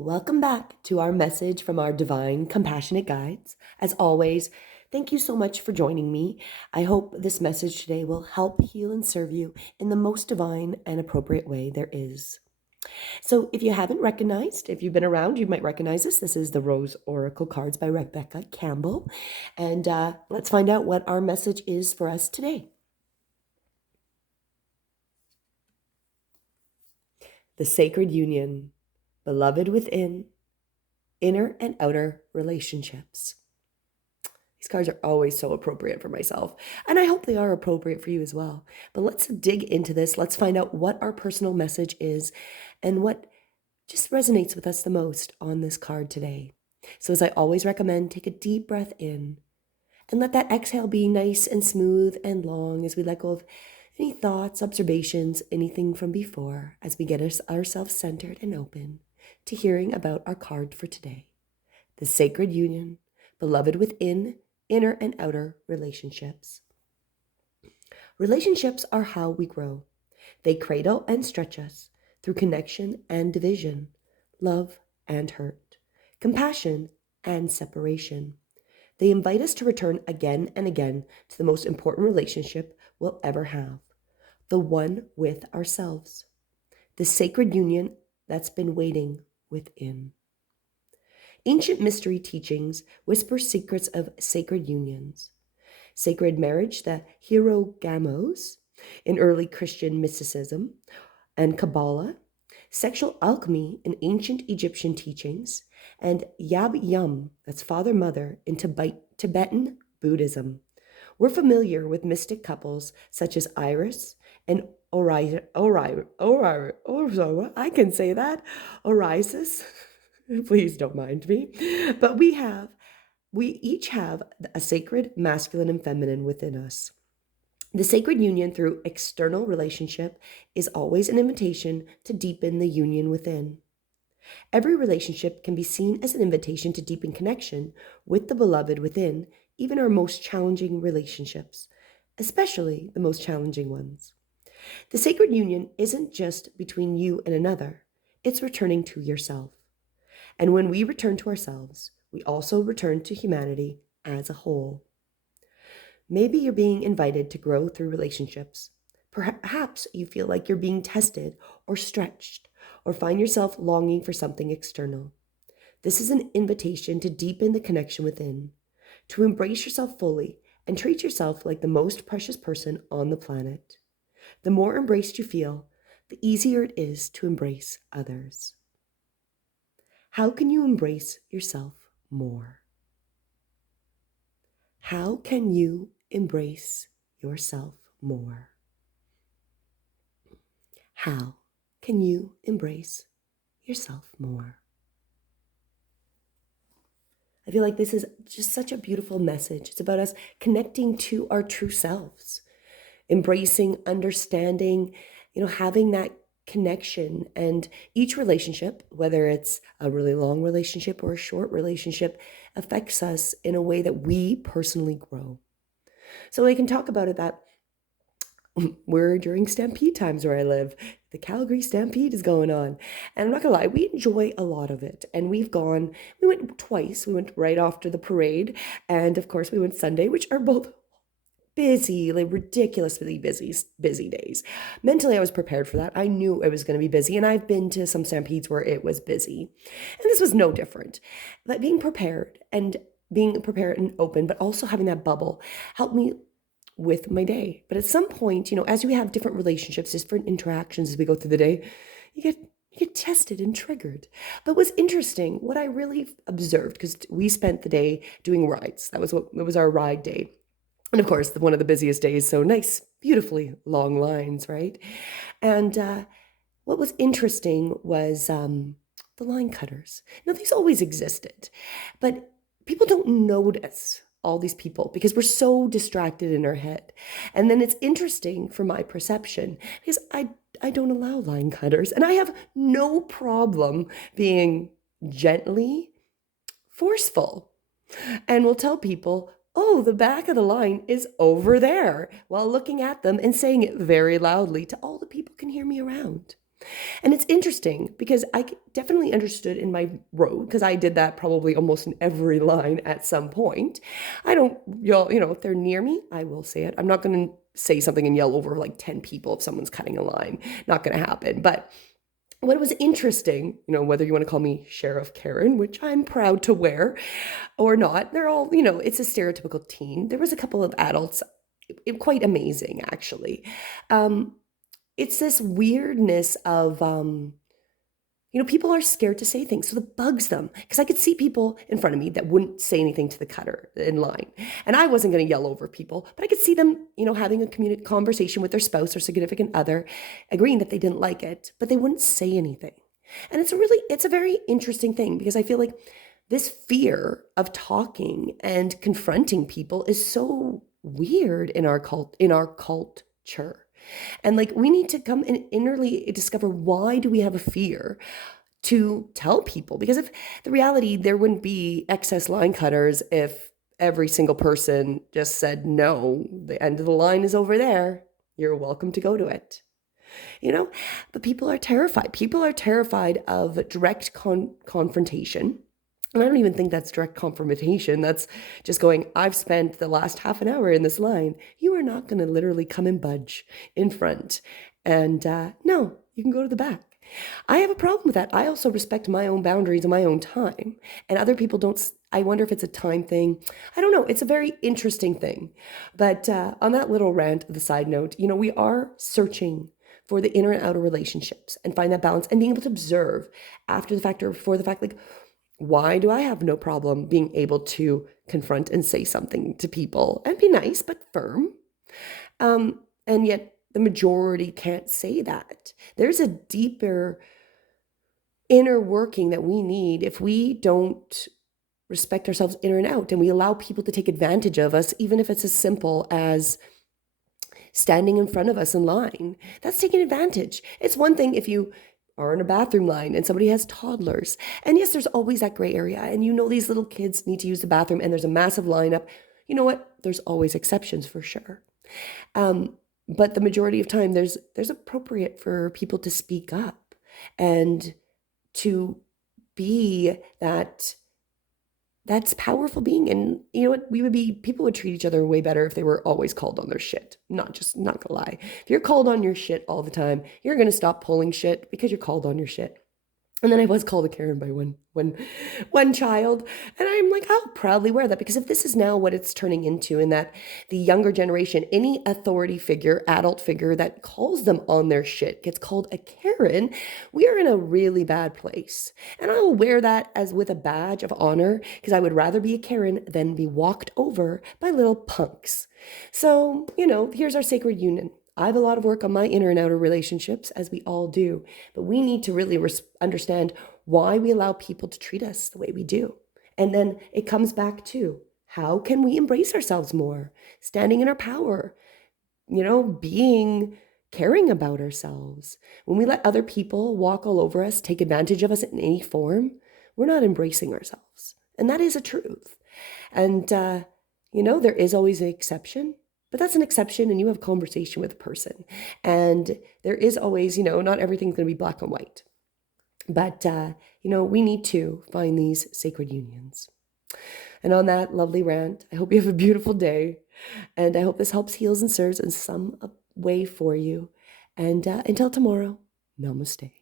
Welcome back to our message from our divine, compassionate guides. As always, thank you so much for joining me. I hope this message today will help heal and serve you in the most divine and appropriate way there is. So, if you haven't recognized, if you've been around, you might recognize this. This is the Rose Oracle cards by Rebecca Campbell. And let's find out what our message is for us today. The sacred union, beloved within, inner and outer relationships. These cards are always so appropriate for myself, and I hope they are appropriate for you as well. But let's dig into this. Let's find out what our personal message is and what just resonates with us the most on this card today. So as I always recommend, take a deep breath in and let that exhale be nice and smooth and long as we let go of any thoughts, observations, anything from before, as we get ourselves centered and open to hearing about our card for today. The sacred union, beloved within, inner and outer relationships. Relationships are how we grow. They cradle and stretch us through connection and division, love and hurt, compassion and separation. They invite us to return again and again to the most important relationship we'll ever have, the one with ourselves, the sacred union that's been waiting within. Ancient mystery teachings whisper secrets of sacred unions. Sacred marriage, the hierogamos, in early Christian mysticism and Kabbalah, sexual alchemy in ancient Egyptian teachings, and Yab Yum, that's father-mother, in Tibetan Buddhism. We're familiar with mystic couples such as Iris and I can say that, Orisis. Please don't mind me. But we each have a sacred masculine and feminine within us. The sacred union through external relationship is always an invitation to deepen the union within. Every relationship can be seen as an invitation to deepen connection with the beloved within, even our most challenging relationships, especially the most challenging ones. The sacred union isn't just between you and another, it's returning to yourself. And when we return to ourselves, we also return to humanity as a whole. Maybe you're being invited to grow through relationships. Perhaps you feel like you're being tested or stretched, or find yourself longing for something external. This is an invitation to deepen the connection within, to embrace yourself fully and treat yourself like the most precious person on the planet. The more embraced you feel, the easier it is to embrace others. How can you embrace yourself more? How can you embrace yourself more? How can you embrace yourself more? I feel like this is just such a beautiful message. It's about us connecting to our true selves, embracing, understanding, having that connection. And each relationship, whether it's a really long relationship or a short relationship, affects us in a way that we personally grow. So I can talk about it that we're during stampede times where I live. The Calgary Stampede is going on. And I'm not gonna lie, we enjoy a lot of it. And we went twice. We went right after the parade. And of course we went Sunday, which are both busy, like ridiculously busy days. Mentally, I was prepared for that. I knew it was going to be busy, and I've been to some stampedes where it was busy, and this was no different. But being prepared and open, but also having that bubble helped me with my day. But at some point, as we have different relationships, different interactions as we go through the day, you get tested and triggered. But what's interesting, what I really observed, because we spent the day doing rides. It was our ride day. And of course, one of the busiest days, so nice, beautifully long lines, right? And what was interesting was the line cutters. Now, these always existed, but people don't notice all these people because we're so distracted in our head. And then it's interesting for my perception because I don't allow line cutters, and I have no problem being gently forceful. And will tell people, oh, the back of the line is over there, while looking at them and saying it very loudly to all the people can hear me around. And it's interesting because definitely understood in my road, because I did that probably almost in every line at some point. I don't, if they're near me, I will say it. I'm not going to say something and yell over like 10 people if someone's cutting a line. Not going to happen. But what was interesting, whether you want to call me Sheriff Karen, which I'm proud to wear or not, they're all, it's a stereotypical teen. There was a couple of adults, quite amazing, actually. Um, it's this weirdness of, people are scared to say things. So it bugs them because I could see people in front of me that wouldn't say anything to the cutter in line. And I wasn't going to yell over people, but I could see them, having a conversation with their spouse or significant other, agreeing that they didn't like it, but they wouldn't say anything. And it's a very interesting thing because I feel like this fear of talking and confronting people is so weird in our culture. And like we need to come and innerly discover, why do we have a fear to tell people? Because if the reality, there wouldn't be excess line cutters if every single person just said, no, the end of the line is over there. You're welcome to go to it. But people are terrified. People are terrified of direct confrontation. And I don't even think that's direct confrontation. That's just going, I've spent the last half an hour in this line. You are not going to literally come and budge in front. And no, you can go to the back. I have a problem with that. I also respect my own boundaries and my own time. And other people don't. I wonder if it's a time thing. I don't know. It's a very interesting thing. But on that little rant, the side note, we are searching for the inner and outer relationships and find that balance and being able to observe after the fact or before the fact, like, why do I have no problem being able to confront and say something to people and be nice but firm? And yet the majority can't say that. There's a deeper inner working that we need if we don't respect ourselves inner and out, and we allow people to take advantage of us, even if it's as simple as standing in front of us in line. That's taking advantage. It's one thing if you are in a bathroom line and somebody has toddlers. And yes, there's always that gray area. And these little kids need to use the bathroom and there's a massive lineup. You know what? There's always exceptions for sure. But the majority of time, there's appropriate for people to speak up and to be that's powerful being. And you know what? People would treat each other way better if they were always called on their shit. Not gonna lie. If you're called on your shit all the time, you're gonna stop pulling shit because you're called on your shit. And then I was called a Karen by one child. And I'm like, I'll proudly wear that, because if this is now what it's turning into, in that the younger generation, any authority figure, adult figure that calls them on their shit gets called a Karen, we are in a really bad place. And I will wear that as with a badge of honor, because I would rather be a Karen than be walked over by little punks. So, here's our sacred union. I have a lot of work on my inner and outer relationships, as we all do, but we need to really understand why we allow people to treat us the way we do. And then it comes back to, how can we embrace ourselves more, standing in our power, caring about ourselves. When we let other people walk all over us, take advantage of us in any form, we're not embracing ourselves. And that is a truth. And, there is always an exception. But that's an exception, and you have a conversation with a person. And there is always, not everything's going to be black and white. But, we need to find these sacred unions. And on that lovely rant, I hope you have a beautiful day. And I hope this helps, heals, and serves in some way for you. And until tomorrow, namaste.